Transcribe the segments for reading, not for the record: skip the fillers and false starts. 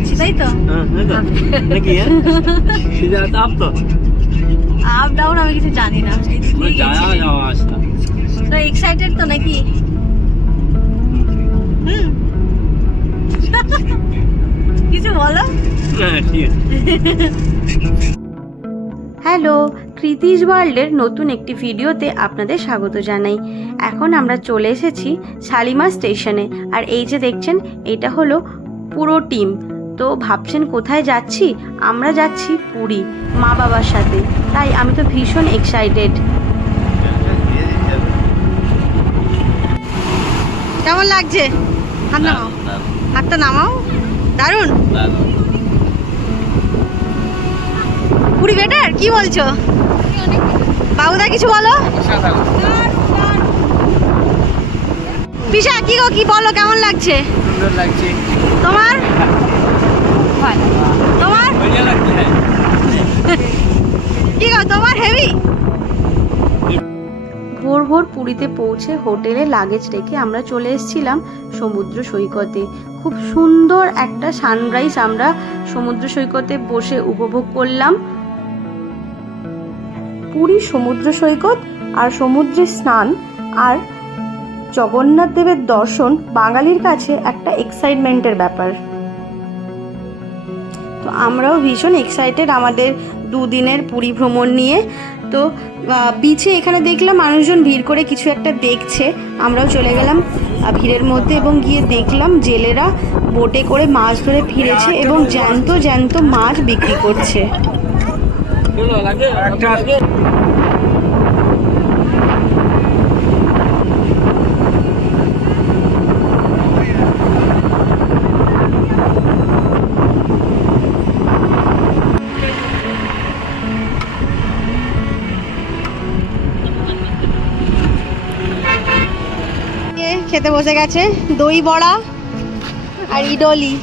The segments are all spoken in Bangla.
যাচ্ছি, তাই তো? আপ ডাউন আমি কিছু জানি না, এক্সাইটেড তো নাকি? কিছু বলো। হ্যালো, কৃতিশ ওয়ার্ল্ডের নতুন একটি ভিডিওতে আপনাদের স্বাগত জানাই। এখন আমরা চলে এসেছি শালিমার স্টেশনে, আর এই যে দেখছেন এটা হলো পুরো টিম। তো ভাবছেন কোথায় যাচ্ছি? আমরা যাচ্ছি পুরী মা বাবার সাথে, তাই আমি তো ভীষণ এক্সাইটেড। কেমন লাগছে? হাত নামাও, হাতটা নামাও। দারুণ। পুরী বেটার, কি বলছো বাবুদা? কিছু বলো। পিসা কি গো, কি বলো, কেমন লাগছে? সুন্দর লাগছে। তোমার তোমার কি গো, তোমার হেভি? ভোর ভোর পুরীতে পৌঁছে হোটেলে লাগেজ রেখে আমরা চলে এসেছিলাম সমুদ্র সৈকতে। খুব সুন্দর একটা সানরাইজ আমরা সমুদ্র সৈকতে বসে উপভোগ করলাম। পুরী সমুদ্র সৈকত আর সমুদ্রে স্নান আর জগন্নাথ দেবের দর্শন বাঙালির কাছে একটা এক্সাইটমেন্টের ব্যাপার। তো আমরাও ভীষণ এক্সাইটেড আমাদের দুদিনের পুরী ভ্রমণ নিয়ে। তো বিচে এখানে দেখলাম মানুষজন ভিড় করে কিছু একটা দেখছে, আমরাও চলে গেলাম ভিড়ের মধ্যে এবং গিয়ে দেখলাম জেলেরা বোটে করে মাছ ধরে ফিরেছে এবং জ্যান্ত জ্যান্ত মাছ বিক্রি করছে। খেতে বসে গেছে দই বড়া আর ইডলি।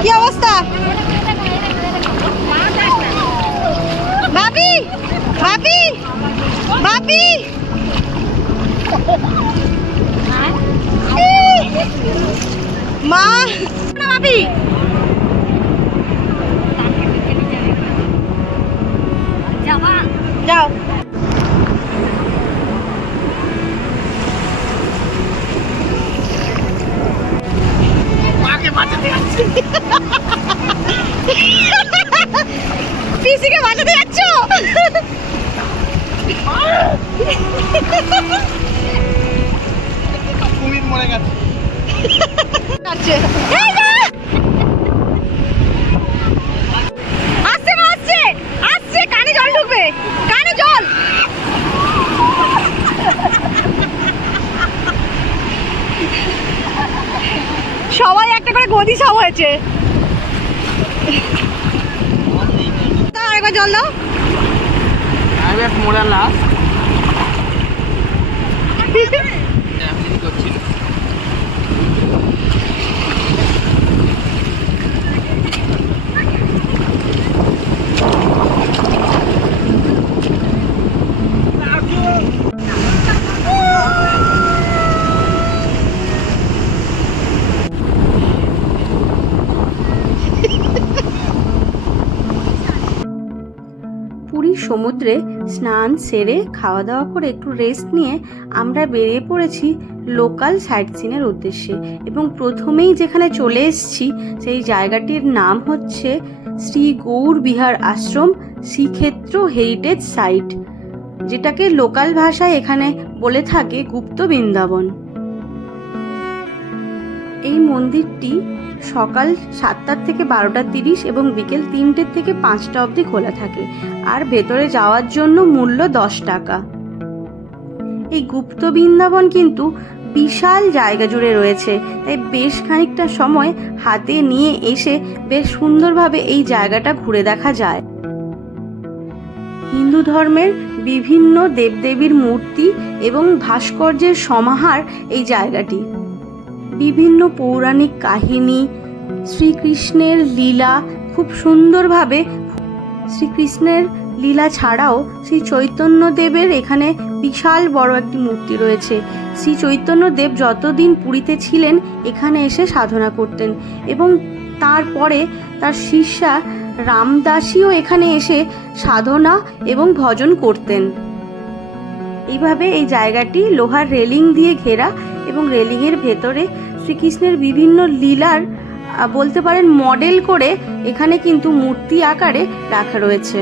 কি অবস্থা ভাবি? ভাবি ভাবি মা না ভাবি, যাও। পিসিকে বাঁচাতে যাচ্ছ? কুমির মরে গেছে। আসছে না, আসছে আসছে, কানে জল ঢুকবে, কানে জল। সবাই একটা করে গদি সব হয়েছে। আরেকবার জল দাও। আমি এক মোড়া লাশ করছিল। পুরীর সমুদ্রে স্নান সেরে খাওয়া দাওয়া করে একটু রেস্ট নিয়ে আমরা বেরিয়ে পড়েছি লোকাল সাইট সিনের উদ্দেশ্যে। এবং প্রথমেই যেখানে চলে এসেছি সেই জায়গাটির নাম হচ্ছে শ্রী গৌর বিহার আশ্রম শ্রীক্ষেত্র হেরিটেজ সাইট, যেটাকে লোকাল ভাষায় এখানে বলে থাকে গুপ্ত বৃন্দাবন। এই মন্দিরটি সকাল 7টা থেকে 12:30 এবং বিকেল 3টে থেকে 5টা অবধি খোলা থাকে, আর ভেতরে যাওয়ার জন্য মূল্য 10 টাকা। এই গুপ্ত বৃন্দাবন কিন্তু বিশাল জায়গা জুড়ে রয়েছে, তাই বেশ খানিকটা সময় হাতে নিয়ে এসে বেশ সুন্দরভাবে এই জায়গাটা ঘুরে দেখা যায়। হিন্দু ধর্মের বিভিন্ন দেবদেবীর মূর্তি এবং ভাস্কর্যের সমাহার এই জায়গাটি। বিভিন্ন পৌরাণিক কাহিনী, শ্রীকৃষ্ণের লীলা খুব সুন্দরভাবে শ্রীকৃষ্ণের লীলা ছাড়াও শ্রী চৈতন্যদেবের এখানে বিশাল বড় একটি মূর্তি রয়েছে। শ্রী চৈতন্যদেব যতদিন পুরীতে ছিলেন এখানে এসে সাধনা করতেন এবং তারপরে তার শিষ্যা রামদাসীও এখানে এসে সাধনা এবং ভজন করতেন। এইভাবে এই জায়গাটি লোহার রেলিং দিয়ে ঘেরা এবং রেলিংয়ের ভেতরে শ্রীকৃষ্ণের বিভিন্ন লীলার বলতে পারেন মডেল করে এখানে কিন্তু মূর্তি আকারে রাখা রয়েছে।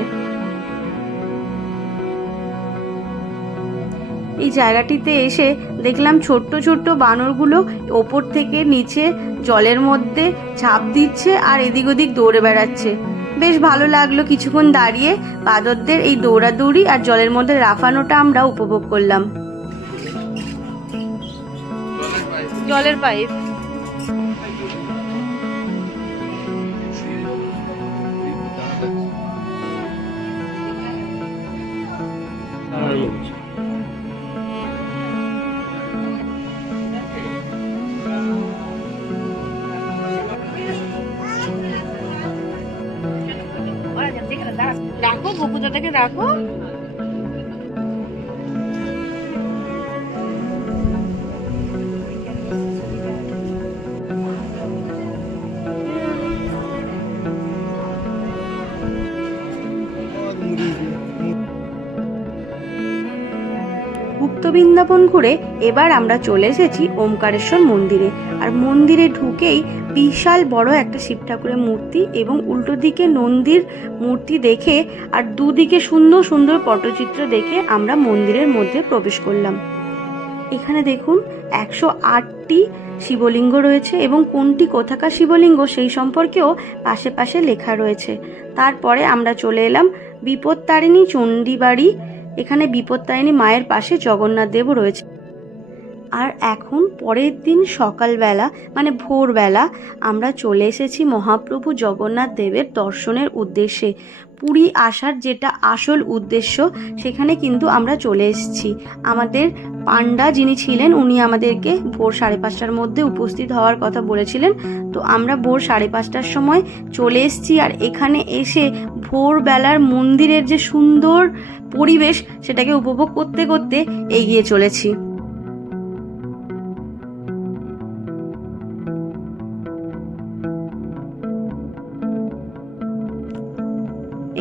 এই জায়গাটিতে এসে দেখলাম ছোট্ট ছোট্ট বানরগুলো ওপর থেকে নিচে জলের মধ্যে ঝাঁপ দিচ্ছে আর এদিক ওদিক দৌড়ে বেড়াচ্ছে। বেশ ভালো লাগলো কিছুক্ষণ দাঁড়িয়ে বাঁদরদের এই দৌড়াদৌড়ি আর জলের মধ্যে লাফানোটা আমরা উপভোগ করলাম। জলের পাইপ রাখো, গোপুদাটাকে রাখো। গুপ্ত বৃন্দাবন ঘুরে এবার আমরা চলে এসেছি ওমকারেশ্বর মন্দিরে। আর মন্দিরে ঢুকেই বিশাল বড় একটা শিব ঠাকুরের মূর্তি এবং উল্টো দিকে নন্দীর মূর্তি দেখে আর দুদিকে সুন্দর সুন্দর পটচিত্র দেখে আমরা মন্দিরের মধ্যে প্রবেশ করলাম। এখানে দেখুন 108টি শিবলিঙ্গ রয়েছে এবং কোনটি কোথাকার শিবলিঙ্গ সেই সম্পর্কেও পাশে পাশে লেখা রয়েছে। তারপরে আমরা চলে এলাম বিপত্তারিণী চণ্ডীবাড়ি। এখানে বিপত্তারিণী মায়ের পাশে জগন্নাথ দেবও রয়েছে। আর এখন পরের দিন সকালবেলা মানে ভোরবেলা আমরা চলে এসেছি মহাপ্রভু জগন্নাথ দেবের দর্শনের উদ্দেশ্যে। পুরী আসার যেটা আসল উদ্দেশ্য সেখানে কিন্তু আমরা চলে এসেছি। আমাদের পান্ডা যিনি ছিলেন উনি আমাদেরকে ভোর 5:30টার মধ্যে উপস্থিত হওয়ার কথা বলেছিলেন। তো আমরা ভোর 5:30টার সময় চলে এসেছি আর এখানে এসে ভোরবেলার মন্দিরের যে সুন্দর পরিবেশ সেটাকে উপভোগ করতে করতে এগিয়ে চলেছি।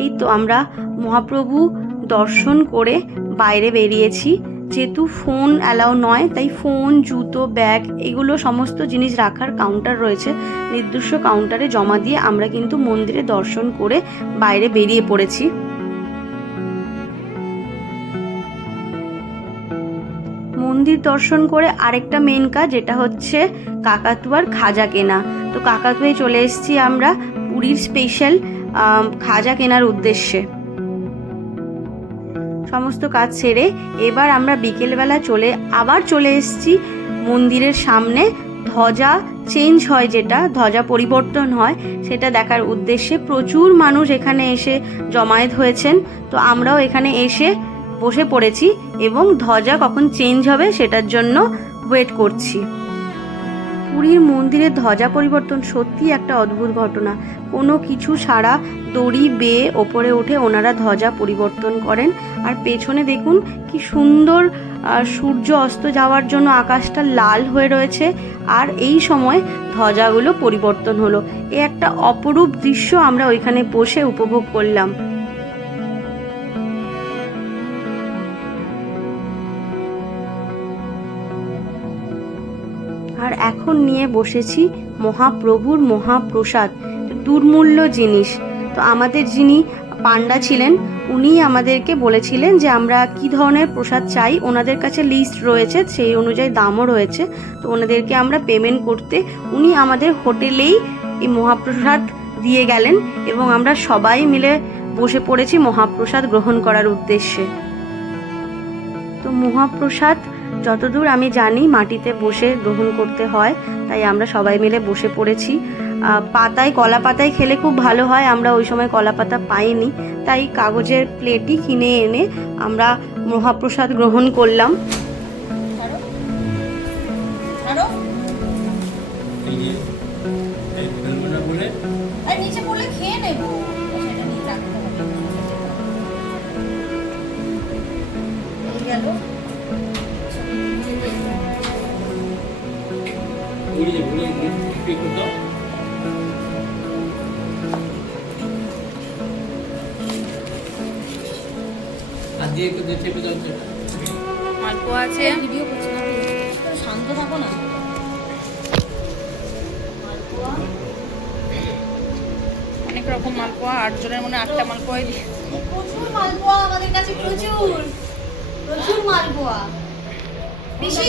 এই তো আমরা মহাপ্রভু দর্শন করে বাইরে বেরিয়েছি। যেহেতু ফোন অ্যালাউ নয় তাই ফোন, জুতো, ব্যাগ এগুলো সমস্ত জিনিস রাখার কাউন্টার রয়েছে। নির্দিষ্ট কাউন্টারে জমা দিয়ে আমরা কিন্তু মন্দিরে দর্শন করে বাইরে বেরিয়ে পড়েছি। মন্দির দর্শন করে আরেকটা মেন কাজ যেটা হচ্ছে কাকাতুয়ার খাজা কেনা। তো কাকাতুয়ায় চলে এসেছি আমরা পুরীর স্পেশাল খাজা কেনার উদ্দেশ্যে। সমস্ত কাজ সেরে এবার আমরা বিকেলবেলা আবার চলে এসেছি মন্দিরের সামনে। ধ্বজা চেঞ্জ হয়, যেটা ধ্বজা পরিবর্তন হয় সেটা দেখার উদ্দেশ্যে প্রচুর মানুষ এখানে এসে জমায়েত হয়েছেন। তো আমরাও এখানে এসে বসে পড়েছি এবং ধ্বজা কখন চেঞ্জ হবে সেটার জন্য ওয়েট করছি। পুরীর মন্দিরের ধ্বজা পরিবর্তন সত্যি একটা অদ্ভুত ঘটনা। কোনো কিছু ছাড়া দড়ি বেয়ে ওপরে উঠে ওনারা ধ্বজা পরিবর্তন করেন। আর পেছনে দেখুন কি সুন্দর সূর্য অস্ত যাওয়ার জন্য আকাশটা লাল হয়ে রয়েছে আর এই সময় ধ্বজাগুলো পরিবর্তন হলো। এ একটা অপরূপ দৃশ্য আমরা ওইখানে বসে উপভোগ করলাম। আর এখন নিয়ে বসেছি মহাপ্রভুর মহাপ্রসাদ, দুর্মূল্য জিনিস। তো আমাদের যিনি পান্ডা ছিলেন উনি আমাদেরকে বলেছিলেন যে আমরা কি ধরনের প্রসাদ চাই। ওনাদের কাছে লিস্ট রয়েছে, সেই অনুযায়ী দামও রয়েছে। তো ওনাদেরকে আমরা পেমেন্ট করতে উনি আমাদের হোটেলেই এই মহাপ্রসাদ দিয়ে গেলেন এবং আমরা সবাই মিলে বসে পড়েছি মহাপ্রসাদ গ্রহণ করার উদ্দেশ্যে। তো মহাপ্রসাদ যতদূর আমি জানি মাটিতে বসে গ্রহণ করতে হয়, তাই আমরা সবাই মিলে বসে পড়েছি। পাতায়, কলা পাতায় খেলে খুব ভালো হয়। আমরা ওই সময় কলা পাতা পাইনি, তাই কাগজের প্লেটই কিনে এনে আমরা মহাপ্রসাদ গ্রহণ করলাম। মালপোয়া আছে, শান্ত থাকো না। অনেক রকম মালপোয়া, 8 জনের মনে 8টা মালপোয়াই দিয়ে প্রচুর মালপোয়া আমাদের কাছে, প্রচুর প্রচুর মালপোয়া। পিসি,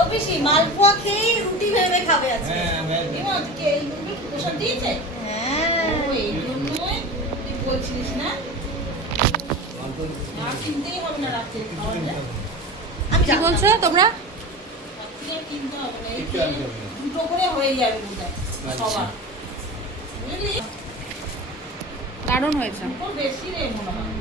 ও পিসি, মালপোয়া খেয়ে রুটি ভেবে খাবে আজকে। এমা, তুই কি এই রুটি প্রসাদ দিয়েছে? হ্যাঁ, এই জন্যই তুই বলছিস না, আর কিনতেই হবে না রাত্রে খাওয়াটা। আমি কি বলছো তোমরা? রাত্রে আর কিনতে হবে না, এই দুটো করে হয়ে যাবে বোধহয় সবার, বুঝলি? দারুণ হয়েছে। ওর বেশি রে মনে হয়।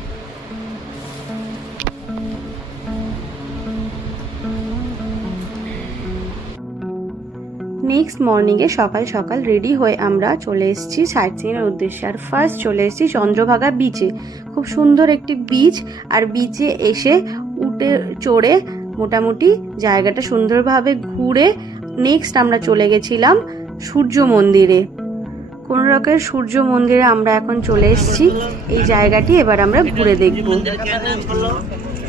নেক্সট মর্নিংয়ে সকাল সকাল রেডি হয়ে আমরা চলে এসেছি সাইট সিইংয়ের উদ্দেশ্যে। আর ফার্স্ট চলে এসেছি চন্দ্রভাগা বিচে। খুব সুন্দর একটি বিচ, আর বিচে এসে উঠে চড়ে মোটামুটি জায়গাটা সুন্দরভাবে ঘুরে নেক্সট আমরা চলে গেছিলাম সূর্য মন্দিরে। কোনো রকমের সূর্য মন্দিরে আমরা এখন চলে এসেছি। এই জায়গাটি এবার আমরা ঘুরে দেখব।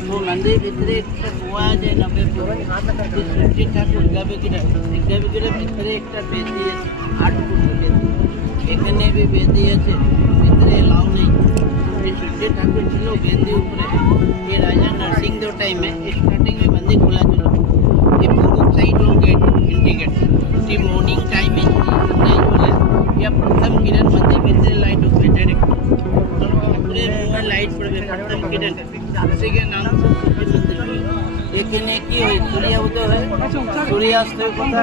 वो मंदिर भितरे একটা কুয়া আছে 90 ফুট সূর্য ঠাকুর গাবে ভিতরে একটা বেদি আছে 8 ফুট বেদি, এখানে भी বেদি আছে, ভিতরে এলাও নেই। ये সূর্য ঠাকুর ছিল বেদি উপরে। ये राजा नरसिंह देव टाइम में स्टार्टिंग में मंदिर खुला ছিল। ये पूर्व साइड लो गेट इंडिकेट ये मॉर्निंग टाइम में सनराइज बोले या प्रथम किरण मंदिर भितरे लाइट होते डायरेक्ट पूरे पूरा लाइट पड़े प्रथम किरण उसी के नाम से सूर्य मंदिर है। लेकिन एक ही है सूर्य उदय है सूर्यास्त पता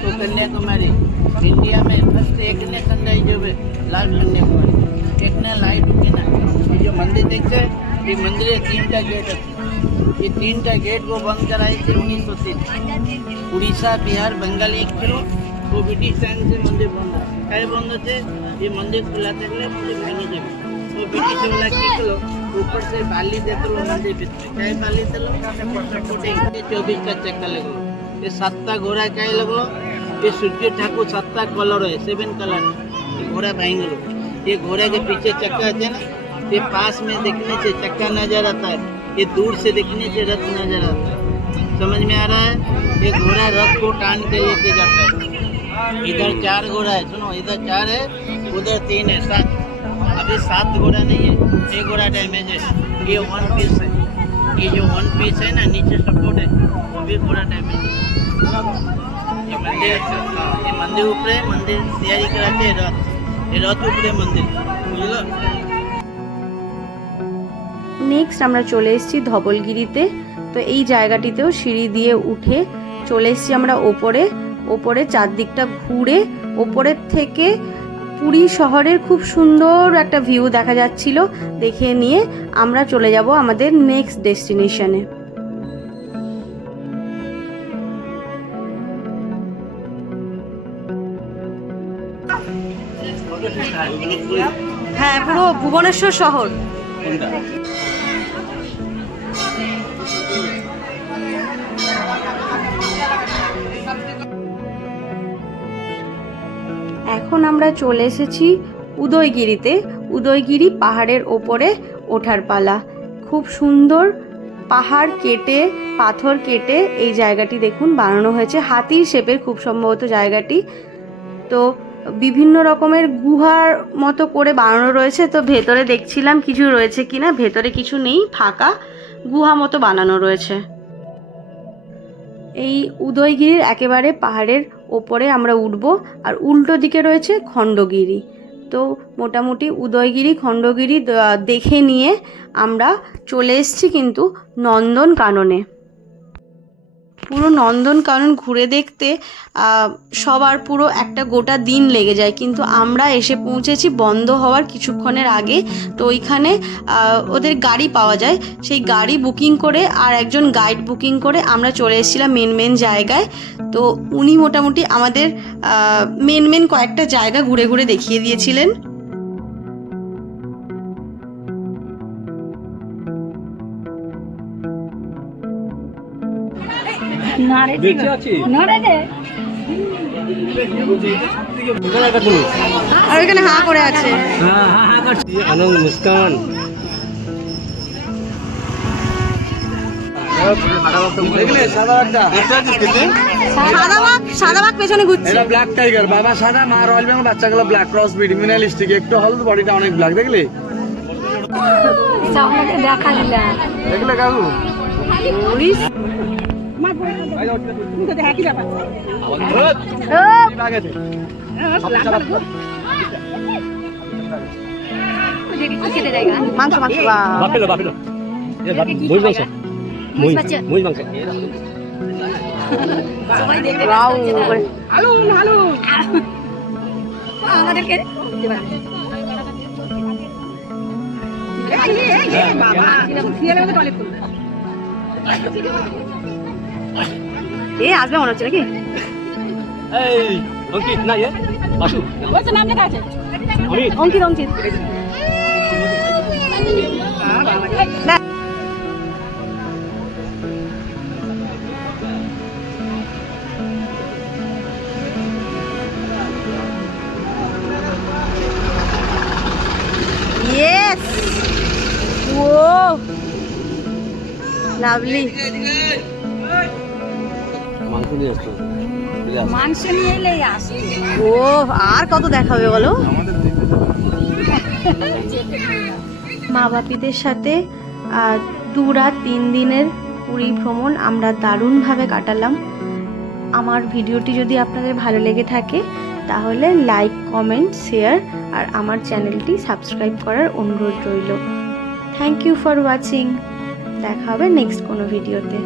तो कन्याकुमारी इंडिया में फर्स्ट एक ने सनराइज हो लास्ट कन्याकुमारी एक ने लाइट उठी ना। ये जो मंदिर देखते हैं ये मंदिर 3टा गेट है। ये 3टा गेट को बंद कराए थे 1903। उड़ीसा बिहार बंगाल एक किलो वो ब्रिटिश टाइम से मंदिर बंद है। क्या बंद होते ये मंदिर खुलाते गए पूरे भांगी जाए वो ब्रिटिश वाला की किलो ऊपर से बाली देते लो मंदिर भीतर क्या बाली देते लो 24 का चक्कर लगो। ये 7टा घोड़ा क्या लगो। ये सूर्य ठाकुर 7टा कलर है 7 कलर। ये घोड़ा भांग लो। ये घोड़ा के पीछे चक्का है ना, ये पास में देखने से चक्का नजर आता है, ये दूर से देखने से रथ नजर आता है। समझ में आ रहा है। ये घोड़ा रथ को टान के लेके जाता है। इधर 4 घोड़ा है, सुनो इधर 4 है उधर 3 है 7। अभी 7 घोड़ा नहीं है, 1 घोड़ा डैमेज है। ये 1 पीस है। ये जो 1 पीस है ना नीचे सपोर्ट है वो भी पूरा डैमेज है। ये मंदिर ऊपर है, मंदिर तैयारी कराते हैं रथ, ये रथ ऊपर मंदिर बुझलो। নেক্সট আমরা চলে এসেছি ধবলগিরিতে। তো এই জায়গাটিতেও সিঁড়ি দিয়ে উঠে চলে এসেছি আমরা ওপরে চারদিকটা ঘুরে ওপরের থেকে পুরী শহরের খুব সুন্দর একটা ভিউ দেখা যাচ্ছিল। দেখে নিয়ে আমরা চলে যাব আমাদের নেক্সট ডেস্টিনেশনে। হ্যাঁ, পুরো ভুবনেশ্বর শহর। এখন আমরা চলে এসেছি উদয়গিরিতে। উদয়গিরি পাহাড়ের ওপরে ওঠার পালা। খুব সুন্দর পাহাড় কেটে পাথর কেটে এই জায়গাটি দেখুন বানানো হয়েছে হাতির শেপের, খুব সম্ভবত জায়গাটি। তো বিভিন্ন রকমের গুহার মতো করে বানানো রয়েছে। তো ভেতরে দেখছিলাম কিছু রয়েছে কিনা, ভেতরে কিছু নেই, ফাঁকা গুহা মতো বানানো রয়েছে। এই উদয়গিরির একেবারে পাহাড়ের ওপরে আমরা উঠব, আর উল্টো দিকে রয়েছে খণ্ডগিরি। তো মোটামুটি উদয়গিরি খণ্ডগিরি দেখে নিয়ে আমরা চলে এসেছি কিন্তু নন্দনকাননে। পুরো নন্দনকানন ঘুরে দেখতে সবার পুরো একটা গোটা দিন লেগে যায়, কিন্তু আমরা এসে পৌঁছেছি বন্ধ হওয়ার কিছুক্ষণের আগে। তো ওইখানে ওদের গাড়ি পাওয়া যায়, সেই গাড়ি বুকিং করে আর একজন গাইড বুকিং করে আমরা চলে এসেছিলাম মেন জায়গায়। তো উনি মোটামুটি আমাদের মেন কয়েকটা জায়গা ঘুরে ঘুরে দেখিয়ে দিয়েছিলেন। আর ওইখানে হা করে আছে আনন্দ মুস্কান দেখলে সাদা বাঘটা সাদা বাঘ পেছনে ঘুরছে। এটা ব্ল্যাক টাইগার, বাবা সাদা, মা রয়্যাল বেঙ্গল, বাচ্চাগুলো ব্ল্যাক ক্রস ব্রিড মিনালিস্টিক, একটু হলুদ, বডিটা অনেক ব্ল্যাক। দেখলে দেখলে কাকু মাংস মাংস আমাদেরকে এ আসবে মনে হচ্ছে নাকি? অঙ্কিত অঙ্কিত Yes! Whoa! Lovely. ও আর কত দেখাবে বলো? মা বাপিদের সাথে 2 রাত 3 দিনের পুরী ভ্রমণ আমরা দারুণভাবে কাটালাম। আমার ভিডিওটি যদি আপনাদের ভালো লেগে থাকে তাহলে লাইক, কমেন্ট, শেয়ার আর আমার চ্যানেলটি সাবস্ক্রাইব করার অনুরোধ রইল। Thank you for watching. দেখা হবে নেক্সট কোনো ভিডিওতে।